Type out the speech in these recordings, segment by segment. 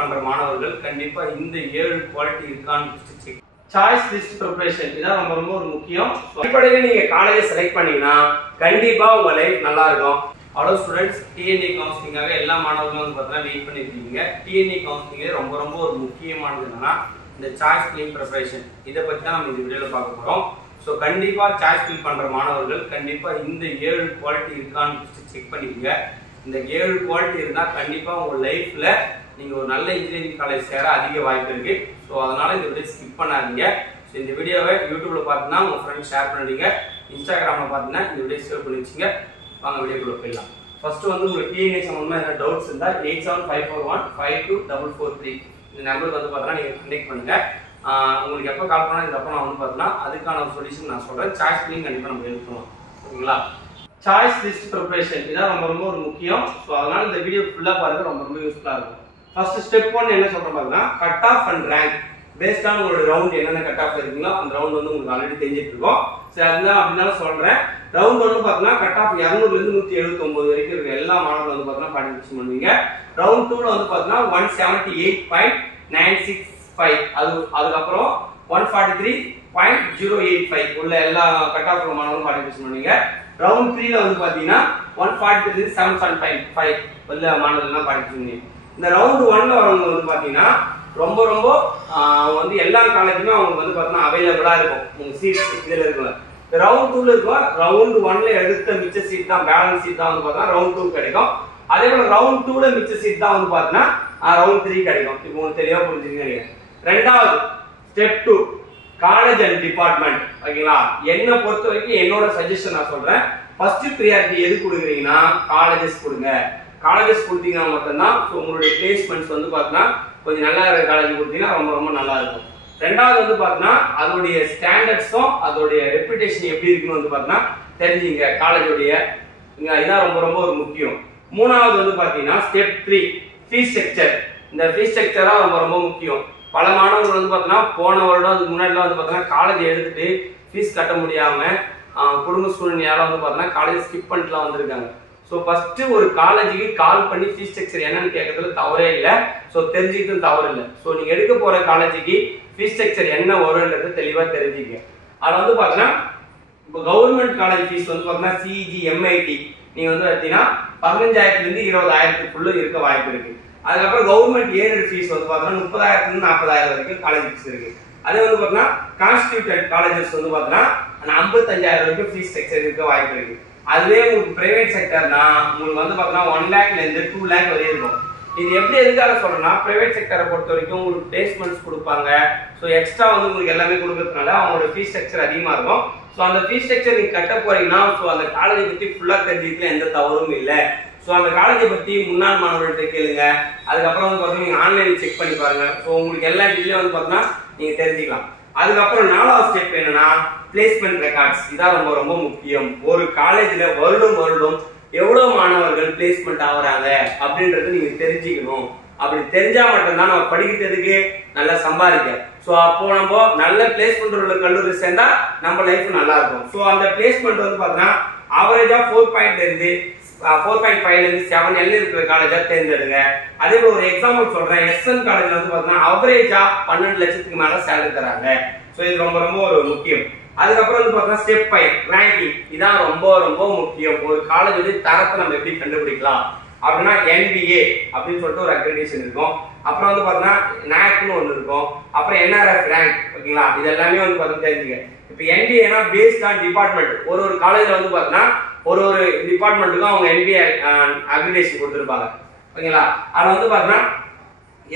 பண்ற மாணவர்கள் கண்டிப்பா இந்த 7 குவாலிட்டி இருக்கான்னு செக். சாய்ஸ் லிஸ்ட் ப்ரிப்பரேஷன் இதான் ரொம்ப ஒரு முக்கியம். அடிப்படையில் நீங்க காலேஜை செலக்ட் பண்ணீங்கன்னா கண்டிப்பா உங்க லைஃப் நல்லா இருக்கும். அவ்வளோ ஸ்டூடெண்ட்ஸ் டிஎன்இ கவுன்சிலிங்காக எல்லா மாணவர்களும் வந்து பார்த்தீங்கன்னா வெயிட் பண்ணியிருக்கீங்க. டிஎன்இ கவுன்சிலிங்கே ரொம்ப ஒரு முக்கியமானது என்னன்னா இந்த சாய்ஸ் ஃபில்லிங் ப்ரிப்பரேஷன். இதை பற்றி தான் நம்ம இந்த வீடியோவில் பார்க்க போகிறோம். ஸோ கண்டிப்பாக சாய்ஸ் ஃபில் பண்ணுற மாணவர்கள் கண்டிப்பாக இந்த 7 குவாலிட்டி இருக்கான்னு செக் பண்ணிக்கோங்க. இந்த 7 குவாலிட்டி இருந்தால் கண்டிப்பாக உங்கள் லைஃப்பில் நீங்கள் ஒரு நல்ல இன்ஜினியரிங் காலேஜ் சேர அதிக வாய்ப்பு இருக்குது. ஸோ அதனால் இந்த வீடியோ ஸ்கிப் பண்ணாதீங்க. ஸோ இந்த வீடியோவை யூடியூப்பில் பார்த்தீங்கன்னா உங்கள் ஃப்ரெண்ட்ஸ் ஷேர் பண்ணிடுங்க. இன்ஸ்டாகிராமில் பார்த்தீங்கன்னா இந்த வீடியோ சேவ் பண்ணி வச்சுங்க. வாங்க வீடியோக்குள்ள போயிடலாம். ஃபர்ஸ்ட் வந்து உங்களுக்கு டிஎன்ஏ சம்பந்தமாக என்ன டவுட்ஸ் இருந்தால் 8754152443 இந்த நம்பருக்கு வந்து பார்த்தீங்கன்னா நீங்கள் கண்டெக்ட் பண்ணுங்க. உங்களுக்கு எப்போ கால் பண்ணால் இதுக்கப்புறம் நான் வந்து பார்த்தீங்கன்னா அதுக்கான சொல்யூஷன் நான் சொல்கிறேன். சாய்ஸ் ஃபில்லிங் கண்டிப்பாக நம்ம எழுதணும். ஓகேங்களா? சாய்ஸ் லிஸ்ட் ப்ரிப்பரேஷன் இதான் ரொம்ப ஒரு முக்கியம். ஸோ அதனால இந்த வீடியோ ஃபுல்லாக பாருங்க, ரொம்ப யூஸ்ஃபுல்லாக இருக்கும். ஃபர்ஸ்ட் ஸ்டெப் 1 என்ன சொல்கிறேன் பார்த்தீங்கன்னா கட் ஆஃப் அண்ட் ரேங்க். பேஸ்டான உங்களோட ரவுண்ட் என்னென்ன கட் ஆஃப் இருக்குங்களோ அந்த ரவுண்ட் வந்து உங்களுக்கு ஆல்ரெடி தெரிஞ்சிட்டு இருக்கோம். சரி, அதுதான் அப்படின்னாலும் சொல்கிறேன். ரவுண்ட் 1 பார்த்தீங்கன்னா கட் ஆஃப் 200லேருந்து 179 வரைக்கும் இருக்க எல்லா மாணவர்களும் வந்து பார்த்தீங்கன்னா பார்ட்டிசிபேட் பண்ணுவீங்க. ரவுண்ட் 2ல வந்து பார்த்தீங்கன்னா 178.965 அதுக்கப்புறம் 143.085 உள்ள எல்லா கட் ஆஃப் மாணவர்களும் பார்ட்டிசிபேட் பண்ணுவீங்க. ரவுண்ட் 3ல வந்து பார்த்தீங்கன்னா 143.775 உள்ள மாணவர்கள்லாம் பார்ட்டிசிபேட் பண்ணுவீங்க. இந்த ரவுண்ட் 1ல வரவங்க வந்து பார்த்தீங்கன்னா ரொம்ப அவங்க வந்து எல்லா காலேஜுமே அவங்களுக்கு வந்து பார்த்தீங்கன்னா அவைலபிளா இருக்கும். உங்க சீட்ஸ் இதில் இருக்குல்ல. ரவுண்ட் 2ல இருக்கும். ரவுண்ட் 1ல எடுத்த மிச்ச சீட் தான், பேலன்ஸ் சீட் தான் வந்து பார்த்தீங்கன்னா ரவுண்ட் 2 கிடைக்கும். அதே போல ரவுண்ட் 2ல மிச்ச சீட் தான் வந்து பார்த்தீங்கன்னா ரவுண்ட் 3 கிடைக்கும். இப்போ உங்களுக்கு தெளிவாக புரிஞ்சுக்கங்க. ரெண்டாவது ஸ்டெப் 2 காலேஜ் அண்ட் டிபார்ட்மெண்ட். ஓகேங்களா? என்னை பொறுத்த வரைக்கும் என்னோட சஜஷன் நான் சொல்றேன். ஃபர்ஸ்ட் ப்ரியாரிட்டி எது கொடுக்குறீங்கன்னா காலேஜஸ் கொடுங்க. காலேஜஸ் கொடுத்தீங்கன்னா மட்டும்தான் உங்களுடைய பிளேஸ்மெண்ட்ஸ் வந்து பார்த்தீங்கன்னா கொஞ்சம் நல்லா இருக்கிற காலேஜ் கொடுத்தீங்கன்னா ரொம்ப நல்லா இருக்கும். ரெண்டாவது வந்து பார்த்தீங்கன்னா அதோடைய ஸ்டாண்டர்ட்ஸும் அதோடைய ரெப்யூட்டேஷன் எப்படி இருக்குன்னு வந்து பார்த்தீங்கன்னா தெரிஞ்சுங்க காலேஜோடைய. இதான் ரொம்ப ஒரு முக்கியம். மூணாவது வந்து பார்த்தீங்கன்னா ஸ்டெப் 3 ஃபீஸ் ஸ்ட்ரக்சர். இந்த ஃபீஸ் ஸ்ட்ரக்சரா ரொம்ப முக்கியம். பல மாணவர்கள் வந்து பார்த்தீங்கன்னா போன வருடம் அதுக்கு முன்னாடிலாம் வந்து பார்த்தீங்கன்னா காலேஜ் எடுத்துட்டு ஃபீஸ் கட்ட முடியாம குடும்ப சூழ்நிலையால வந்து பார்த்தீங்கன்னா காலேஜ் ஸ்கிப் பண்ணிட்டுலாம் வந்திருக்காங்க. ஸோ ஃபர்ஸ்ட் ஒரு காலேஜுக்கு கால் பண்ணி ஃபீஸ் ஸ்ட்ரக்சர் என்னன்னு கேட்கறதுல தவறே இல்லை. ஸோ தெரிஞ்சுக்கிட்டு தவறு இல்லை. ஸோ நீங்க எடுக்க போற காலேஜுக்கு ஃபீஸ் ஸ்ட்ரக்சர் என்ன வரும்ன்றது தெளிவா தெரிஞ்சுக்க. அது வந்து பார்த்தீங்கன்னா இப்போ கவர்மெண்ட் காலேஜ் ஃபீஸ் வந்து பார்த்தீங்கன்னா சிஜி எம்ஐடி நீங்க வந்து பார்த்தீங்கன்னா 15,000லேருந்து 20,000க்குள்ள இருக்க வாய்ப்பு இருக்கு. அதுக்கப்புறம் கவர்மெண்ட் ஏடட் ஃபீஸ் வந்து பார்த்தீங்கன்னா 30,000லேருந்து 40,000 வரைக்கும் காலேஜ் ஃபீஸ் இருக்கு. அதே வந்து பார்த்தீங்கன்னா கான்ஸ்டிடியூட்டட் காலேஜஸ் வந்து பார்த்தீங்கன்னா 55,000 வரைக்கும் ஃபீஸ் ஸ்ட்ரக்சர் இருக்க வாய்ப்பு இருக்கு. அதுவே உங்களுக்கு பிரைவேட் செக்டர்னா உங்களுக்கு வந்து பார்த்தீங்கன்னா 1 lakh-லேருந்து 2 lakh வரையும் இருக்கும். இது எப்படி எதுக்காக சொல்றேன்னா பிரைவேட் செக்டரை பொறுத்த வரைக்கும் உங்களுக்கு பிளேஸ்மெண்ட்ஸ் கொடுப்பாங்க. ஸோ எக்ஸ்ட்ரா வந்து உங்களுக்கு எல்லாமே கொடுக்கறதுனால அவங்களோட ஃபீஸ் ஸ்ட்ரக்சர் அதிகமாக இருக்கும். ஸோ அந்த ஃபீஸ் ஸ்ட்ரக்சர் நீங்க கட்ட போறீங்கன்னா ஸோ அந்த காலேஜை பத்தி ஃபுல்லாக தெரிஞ்சுக்கலாம், எந்த தவறும் இல்லை. ஸோ அந்த காலேஜை பத்தி முன்னாள் மாணவர்கள்ட்ட கேளுங்க. அதுக்கப்புறம் வந்து பார்த்தீங்கன்னா நீங்க ஆன்லைனில் செக் பண்ணி பாருங்க. ஸோ உங்களுக்கு எல்லா டீட்டெயிலும் வந்து பார்த்தீங்கன்னா நீங்க தெரிஞ்சுக்கலாம். அதுக்கப்புறம் 4வது ஸ்டெப் என்னன்னா பிளேஸ்மெண்ட் ரெக்கார்ட்ஸ். இதான் ரொம்ப முக்கியம். ஒரு காலேஜ்ல வருடம் எவ்வளவு மாணவர்கள் பிளேஸ்மெண்ட் ஆகுறாங்க அப்படின்றது நீங்க தெரிஞ்சுக்கணும். அப்படி தெரிஞ்சா மட்டும்தான் நம்ம படிக்கிறதுக்கு நல்லா சம்பாதிக்க. ஸோ அப்போ நம்ம நல்ல பிளேஸ்மெண்ட் உள்ள கல்லூரி சேர்ந்தா நம்ம லைஃப் நல்லா இருக்கும். ஸோ அந்த பிளேஸ்மெண்ட் வந்து பார்த்தீங்கன்னா ஆவரேஜா 4.5லேருந்து 7 இருக்கிற காலேஜா தேர்ந்தெடுங்க. அதே போல ஒரு எக்ஸாம்பிள் சொல்றேன். எஸ்என் காலேஜ்ல வந்து பார்த்தீங்கன்னா அவரேஜா 12 லட்சத்துக்கு மேல சேலரி தராங்க. ஸோ இது ரொம்ப ஒரு முக்கியம். அதுக்கப்புறம் வந்து பார்த்தீங்கன்னா ஸ்டெப் 5 ரேங்கிங். இதான் ரொம்ப முக்கியம். ஒரு காலேஜோட தரத்தை நம்ம எப்படி கண்டுபிடிக்கலாம் அப்படின்னா NBA அப்படின்னு சொல்லிட்டு ஒரு அக்ரெடிடேஷன் இருக்கும். அப்புறம் வந்து பார்த்தீங்கன்னா NAACன்னு ஒன்று இருக்கும். அப்புறம் NRF ரேங்க். ஓகேங்களா? இது எல்லாமே வந்து பார்த்தீங்கன்னா தெரிஞ்சுக்க. இப்போ NBA பேஸ்ட் ஆன் டிபார்ட்மெண்ட். ஒரு காலேஜ்ல வந்து பார்த்தீங்கன்னா ஒரு டிபார்ட்மெண்ட்டுக்கும் அவங்க NBA அக்ரிடேஷன் கொடுத்துருப்பாங்க. ஓகேங்களா? அதில் வந்து பார்த்தீங்கன்னா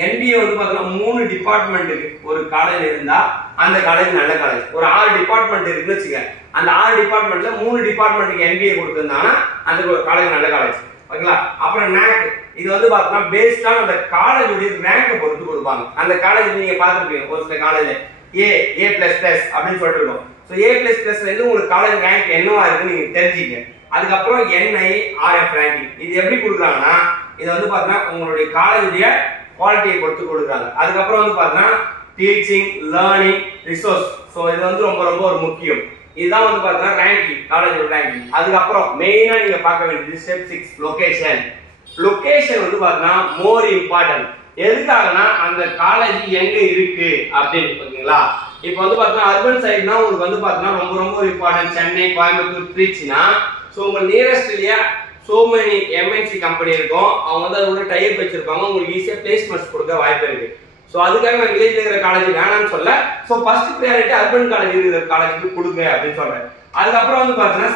NBA வந்து பார்த்தீங்கன்னா 3 டிபார்ட்மெண்ட்டுக்கு ஒரு காலேஜ் இருந்தா அந்த காலேஜ் நல்ல காலேஜ். ஒரு 6 டிபார்ட்மெண்ட் இருக்குன்னு வச்சுக்க. அந்த 6 டிபார்ட்மெண்ட்ல 3 டிபார்ட்மெண்ட்டுக்கு NBA கொடுத்துருந்தாங்கன்னா அந்த காலேஜ் நல்ல காலேஜ். ஓகேங்களா? அப்புறம் NAAC இது வந்து பார்த்தீங்கன்னா பேஸ்ட் ஆன் அந்த காலேஜோட ரேங்கை பொறுத்து கொடுப்பாங்க. அந்த காலேஜ் நீங்க பார்த்துருப்பீங்க ஒரு சில காலேஜ் A++ அப்படின்னு சொல்லிட்டு இருக்கும். ஸோ A++ல இருந்து உங்களுக்கு காலேஜ் ரேங்க் என்னவா இருக்குன்னு நீங்க தெரிஞ்சுக்க. அதுக்கப்புறம் NIRF ரேங்கிங். இது எப்படி கொடுக்குறாங்கன்னா இது வந்து பார்த்தீங்கன்னா உங்களுடைய காலேஜுடைய குவாலிட்டியை பொறுத்து கொடுக்குறாங்க. அதுக்கப்புறம் வந்து பார்த்தீங்கன்னா டீச்சிங், லேர்னிங், ரிசோர்ஸ். ஸோ இது வந்து ரொம்ப ஒரு முக்கியம். இதுதான் வந்து பார்த்தீங்கன்னா ரேங்கிங், காலேஜோட ரேங்கிங். அதுக்கப்புறம் மெயினாக நீங்க பார்க்க வேண்டியது ஸ்டெப் 6 லொகேஷன். லொகேஷன் வந்து பார்த்தீங்கன்னா மோர் இம்பார்ட்டன்ட். எதுக்காகனா அந்த காலேஜ் எங்க இருக்கு அப்படின்னு பாத்தீங்களா. இப்போ வந்து பாத்தீங்கன்னா அர்பன் சைடுனா உங்களுக்கு வந்து பாத்தீங்கன்னா ரொம்ப ரொம்ப ஒரு இம்பார்ட்டன்ட். சென்னை, கோயம்புத்தூர், திருச்சினா ஸோ உங்க நியரஸ்ட்லயே சோ மெனி எம்என்சி கம்பெனி இருக்கும். அவங்க வந்து அதோட டைப் வச்சிருப்பாங்க. உங்களுக்கு ஈஸியா பிளேஸ்மெண்ட்ஸ் கொடுக்க வாய்ப்பு இருக்கு. ஸோ அதுக்காக நான் வில்லேஜ்ல இருக்கிற காலேஜ் வேணாம்னு சொல்ல. So first priority urban college இருக்கிற காலேஜுக்கு கொடுங்க அப்படின்னு சொல்றேன். அதுக்கப்புறம் வந்து பாத்தீங்கன்னா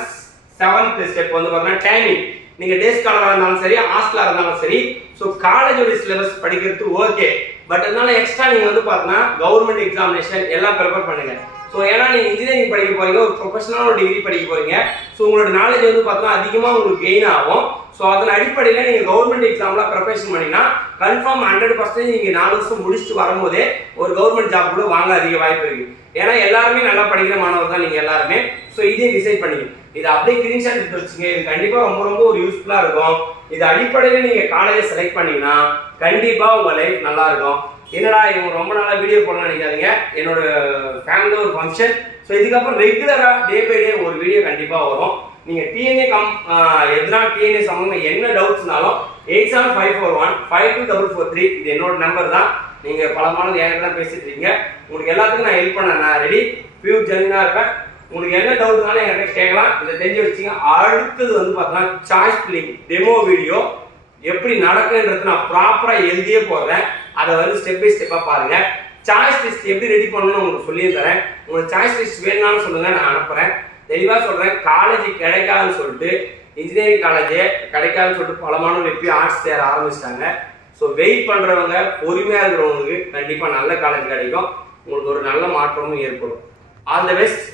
7th ஸ்டெப் வந்து பாத்தீங்கன்னா டைமிங். நீங்க டே ஸ்காலரா இருந்தாலும் சரி, ஹாஸ்டலா இருந்தாலும் சரி, ஸோ காலேஜோட சிலபஸ் படிக்கிறது ஓகே. பட் அதனால எக்ஸ்ட்ரா நீங்க வந்து பாத்தீங்கன்னா கவர்மெண்ட் எக்ஸாமினேஷன் எல்லாம் ப்ரிப்பேர் பண்ணுங்க. ஸோ ஏன்னா நீங்க இன்ஜினியரிங் படிக்க போறீங்க, ஒரு ப்ரொஃபஷனல் டிகிரி படிக்க போறீங்க. ஸோ உங்களோட நாலேஜ் வந்து பாத்தீங்கன்னா அதிகமா உங்களுக்கு கெயின் ஆகும். ஸோ அதன் அடிப்படையில் நீங்க கவர்மெண்ட் எக்ஸாம்ல ப்ரிப்பரேஷன் பண்ணீங்கன்னா கன்ஃபார்ம் 100% நீங்க 4 வருஷம் முடிச்சுட்டு வரும்போதே ஒரு கவர்மெண்ட் ஜாப் கூட வாங்க அதிக வாய்ப்பு இருக்கு. ஏன்னா எல்லாருமே நல்லா படிக்கிற மாணவர் தான் நீங்க எல்லாருமே. ஸோ இதையும் டிசைட் பண்ணிங்க. இது அப்படியே ஸ்கிரீன்ஷாட் எடுத்து வச்சுங்க. இது கண்டிப்பா ரொம்ப ரொம்ப ஒரு யூஸ்ஃபுல்லா இருக்கும். இது அடிப்படையில் நீங்க காலேஜை செலக்ட் பண்ணீங்கன்னா கண்டிப்பா உங்க லைஃப் நல்லா இருக்கும். என்னடா இவங்க ரொம்ப நாளா வீடியோ போடணும்னு நினைக்காதீங்க. என்னோட ஃபேமிலியில் ஒரு ஃபங்க்ஷன். ஸோ இதுக்கப்புறம் ரெகுலரா டே பை டே ஒரு வீடியோ கண்டிப்பா வரும். நீங்க டிஎன்ஏ எதுனா டிஎன்ஏ சம்பந்தமா என்ன டவுட்ஸ்னாலும் 8754152443 இது என்னோட நம்பர் தான். நீங்க பல மாதம் என்கிட்ட பேசிட்டு இருக்கீங்க. உங்களுக்கு எல்லாத்துக்கும் நான் ஹெல்ப் பண்ண நான் ரெடி, பியூர் ஜெனினா இருப்பேன். உங்களுக்கு என்ன டவுட்னாலும் என்கிட்ட கேட்கலாம். இதை தெரிஞ்சு வச்சுங்க. அடுத்தது வந்து பார்த்தீங்கன்னா சாய்ஸ் ஃபில்லிங் டெமோ வீடியோ எப்படி நடக்குன்றது நான் ப்ராப்பரா எழுதியே போடுறேன். அதை வந்து ஸ்டெப் பை ஸ்டெப்பா பாருங்க. சாய்ஸ் லிஸ்ட் எப்படி ரெடி பண்ணணும்னு உங்களுக்கு சொல்லியே தரேன். உங்களுக்கு சாய்ஸ் லிஸ்ட் வேணும்னாலும் சொல்லுங்க, நான் அனுப்புறேன். தெளிவா சொல்றேன். காலேஜ் கிடைக்காதுன்னு சொல்லிட்டு, இன்ஜினியரிங் காலேஜ் கிடைக்காதுன்னு சொல்லிட்டு பல மாணவர்கள் இப்பயும் ஆர்ட்ஸ் சேர ஆரம்பிச்சிட்டாங்க. ஸோ வெயிட் பண்றவங்க, பொறுமையா இருக்கிறவங்களுக்கு கண்டிப்பா நல்ல காலேஜ் கிடைக்கும். உங்களுக்கு ஒரு நல்ல மாற்றமும் ஏற்படும். All the best.